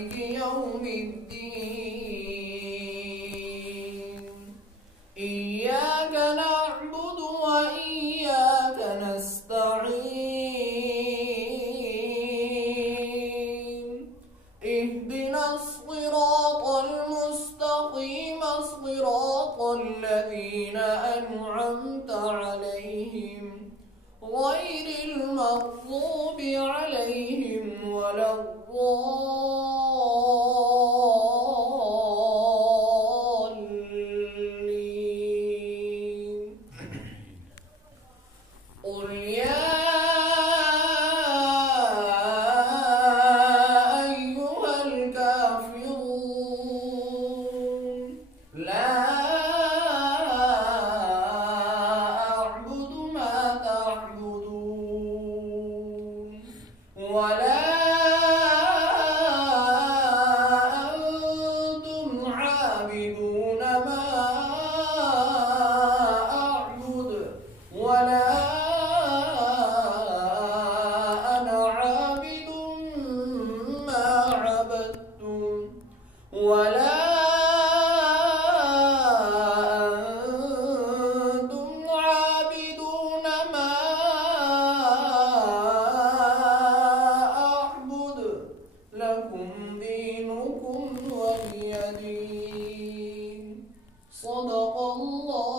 مالك يوم الدين إياك نعبد وإياك نستعين اهدنا الصراط المستقيم صراط الذين أنعمت عليهم غير المغضوب عليهم ولا الضالين قل يا أيها الكافرون لا ولا أنتم عابدون ما أعبد ولا أنا عابد ما عبدتم ولا أنتم عابدون ما لكم دينكم ولي دين صدق الله